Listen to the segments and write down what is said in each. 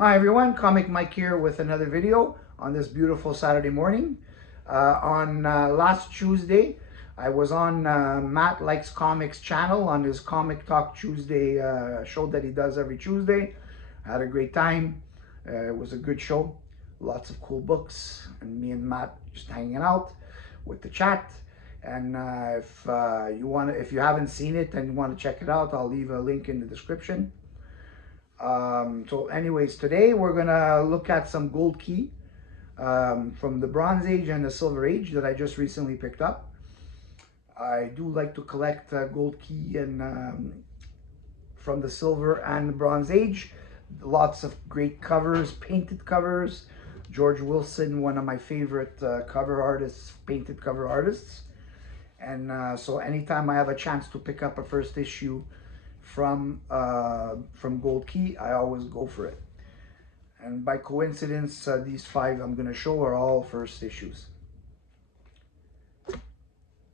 Hi everyone, Comic Mike here with another video on this beautiful Saturday morning. On last Tuesday, I was on Matt Likes Comics channel on his Comic Talk Tuesday show that he does every Tuesday. I had a great time. It was a good show. Lots of cool books and me and Matt just hanging out with the chat. And if you haven't seen it and you want to check it out, I'll leave a link in the description. So anyways, today we're gonna look at some gold key from the Bronze Age and the Silver Age that I just recently picked up. I do like to collect gold key and from the Silver and the Bronze Age. Lots of great covers, painted covers. George Wilson, one of my favorite cover artists, painted cover artists. And so anytime I have a chance to pick up a first issue from Gold Key, I always go for it. And by coincidence, these five I'm going to show are all first issues.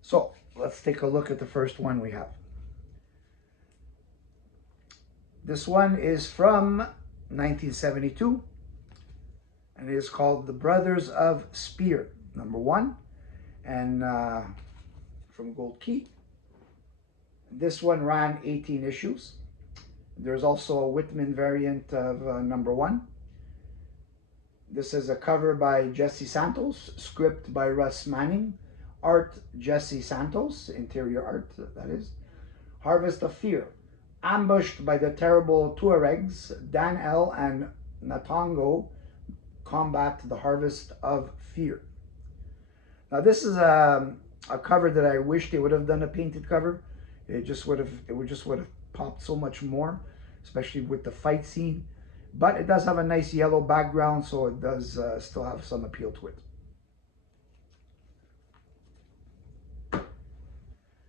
So let's take a look at the first one we have. This one is from 1972 and it is called The Brothers of Spear, #1, and from Gold Key. This one ran 18 issues. There's also a Whitman variant of #1. This is a cover by Jesse Santos, script by Russ Manning, art Jesse Santos, interior art that is. Harvest of Fear. Ambushed by the terrible Tuaregs, Dan L. and Natango combat the Harvest of Fear. Now this is a cover that I wish they would have done a painted cover. It would have popped so much more, especially with the fight scene. But it does have a nice yellow background, so it does still have some appeal to it.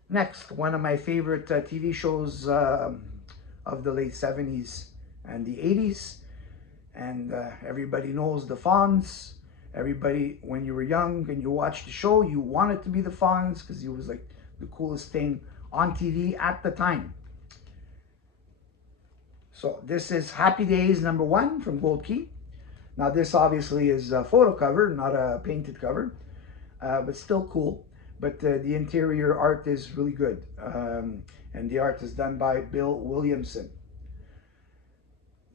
Next, one of my favorite TV shows of the late 70s and the 80s. And everybody knows the Fonz. Everybody, when you were young and you watched the show, you wanted to be the Fonz because he was like the coolest thing on TV at the time. So this is Happy Days #1 from Gold Key. Now this obviously is a photo cover, not a painted cover, but still cool. But the interior art is really good. And the art is done by Bill Williamson.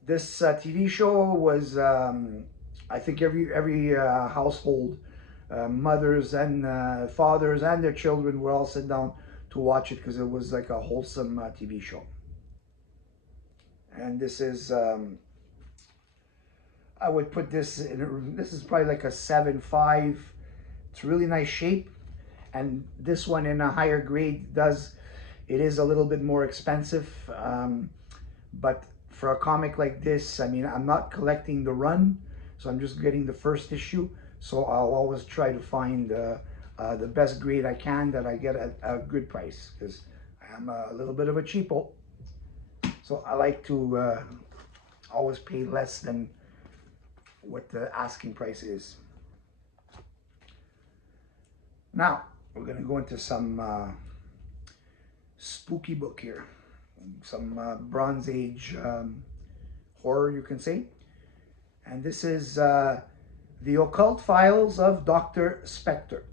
This TV show was, I think every household, mothers and fathers and their children would all sit down to watch it because it was like a wholesome TV show. And this is, I would put this in, this is probably like a 7.5. It's really nice shape. And this one in a higher grade it is a little bit more expensive. But for a comic like this, I mean, I'm not collecting the run, so I'm just getting the first issue. So I'll always try to find the best grade I can that I get at a good price, because I'm a little bit of a cheapo. So I like to always pay less than what the asking price is. Now, we're going to go into some spooky book here. Some Bronze Age horror, you can say. And this is The Occult Files of Dr. Spectre.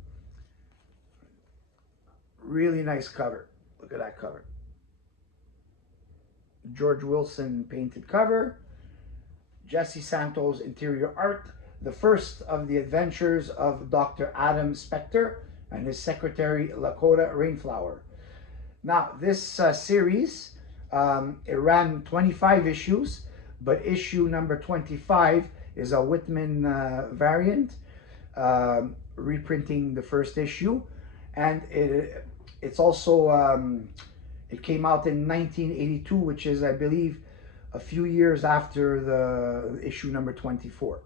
Really nice cover. Look at that cover. George Wilson painted cover. Jesse Santos interior art. The first of the adventures of Dr. Adam Spectre and his secretary Lakota Rainflower. Now this series, it ran 25 issues, but issue #25 is a Whitman variant, reprinting the first issue. And it's also, it came out in 1982, which is, I believe, a few years after the issue #24.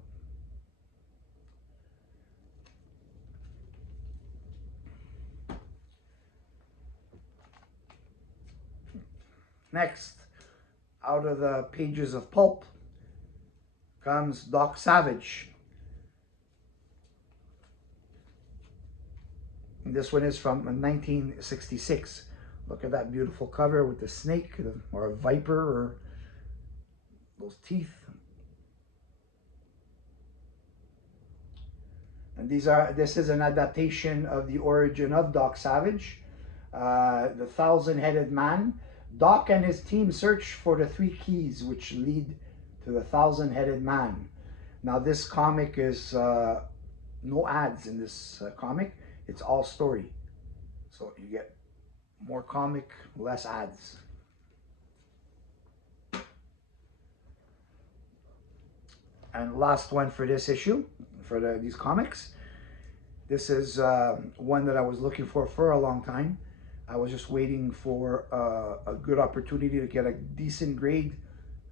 Next, out of the pages of pulp comes Doc Savage. And this one is from 1966. Look at that beautiful cover with the snake or a viper or those teeth. And this is an adaptation of The Origin of Doc Savage, the Thousand-Headed Man. Doc and his team search for the 3 keys which lead to the Thousand-Headed Man. Now this comic is no ads in this comic. It's all story. So you get more comic, less ads. And last one for this issue, for these comics. This is one that I was looking for a long time. I was just waiting for a good opportunity to get a decent grade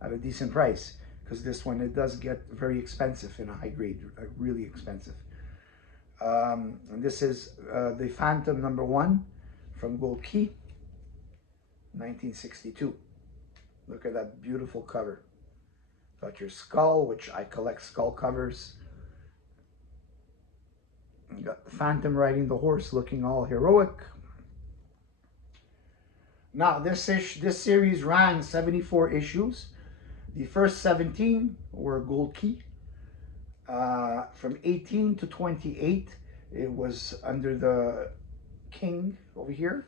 at a decent price. Because this one, it does get very expensive in a high grade, really expensive. And this is the Phantom #1 from Gold Key, 1962. Look at that beautiful cover. Got your skull, which I collect skull covers. You got the Phantom riding the horse, looking all heroic. Now, this series ran 74 issues. The first 17 were Gold Key. From 18 to 28, it was under the King over here.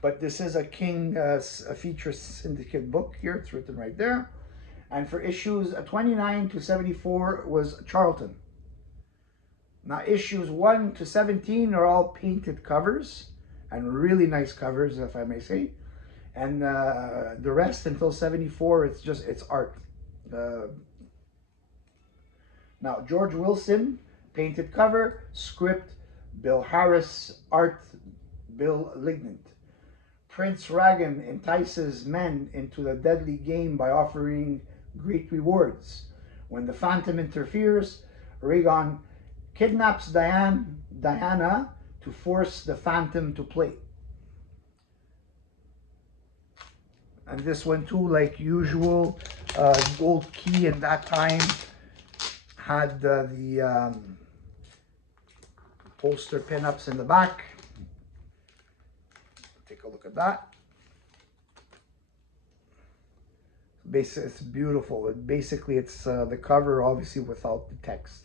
But this is a King a feature syndicate book here. It's written right there. And for issues 29 to 74 was Charlton. Now issues 1 to 17 are all painted covers, and really nice covers, if I may say. And the rest until 74, it's art. Now George Wilson, painted cover, script Bill Harris, art Bill Lignant. Prince Ragan entices men into the deadly game by offering great rewards. When the Phantom interferes, Ragan kidnaps Diana to force the Phantom to play. And this one too, like usual, Gold Key in that time had the poster pinups in the back. Take a look at that. It's beautiful. Basically, it's the cover, obviously, without the text.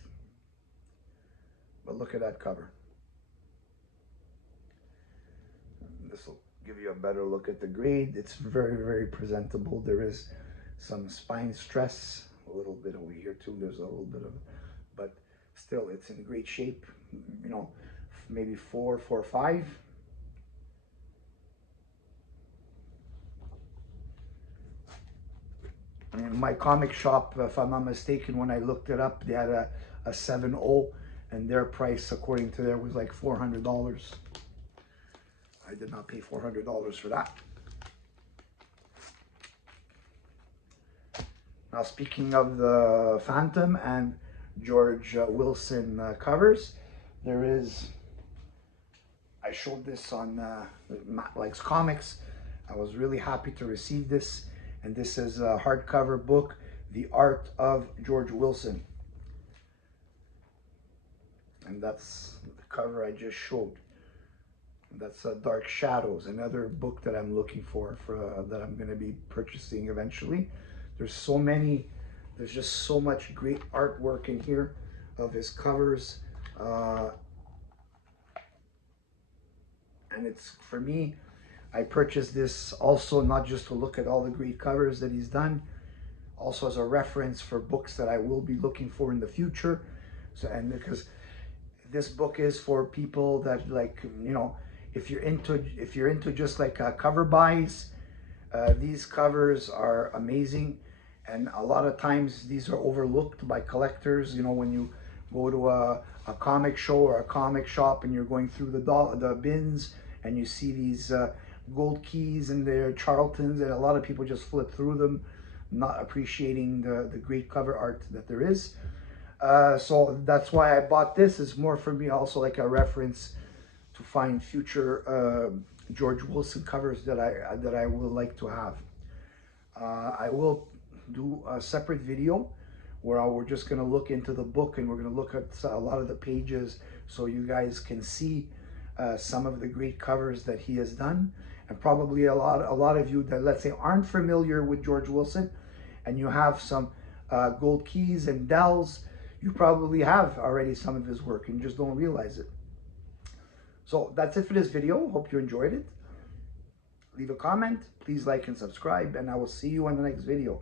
But look at that cover. This will give you a better look at the grade. It's very, very presentable. There is some spine stress, a little bit over here too. There's a little bit of, but still, it's in great shape. You know, maybe 4, 5. In my comic shop, if I'm not mistaken, when I looked it up, they had a 7.0, and their price, according to there, was like $400. I did not pay $400 for that. Now, speaking of the Phantom and George Wilson covers, there is, I showed this on Matt Likes Comics. I was really happy to receive this. And this is a hardcover book, The Art of George Wilson. And that's the cover I just showed. And that's Dark Shadows, another book that I'm looking for that I'm going to be purchasing eventually. There's so many, there's just so much great artwork in here of his covers. And it's, for me, I purchased this also not just to look at all the great covers that he's done, also as a reference for books that I will be looking for in the future. So, and because this book is for people that, like, you know, if you're into just like cover buys, these covers are amazing. And a lot of times these are overlooked by collectors. You know, when you go to a comic show or a comic shop and you're going through the bins and you see these Gold Keys and their Charltons, and a lot of people just flip through them, not appreciating the great cover art that there is. So that's why I bought this. It's more for me also like a reference to find future George Wilson covers that I would like to have. I will do a separate video where we're just going to look into the book and we're going to look at a lot of the pages so you guys can see some of the great covers that he has done. And probably a lot of you that, let's say, aren't familiar with George Wilson and you have some Gold Keys and Dells, you probably have already some of his work and just don't realize it. So that's it for this video. Hope you enjoyed it. Leave a comment, please like and subscribe, and I will see you on the next video.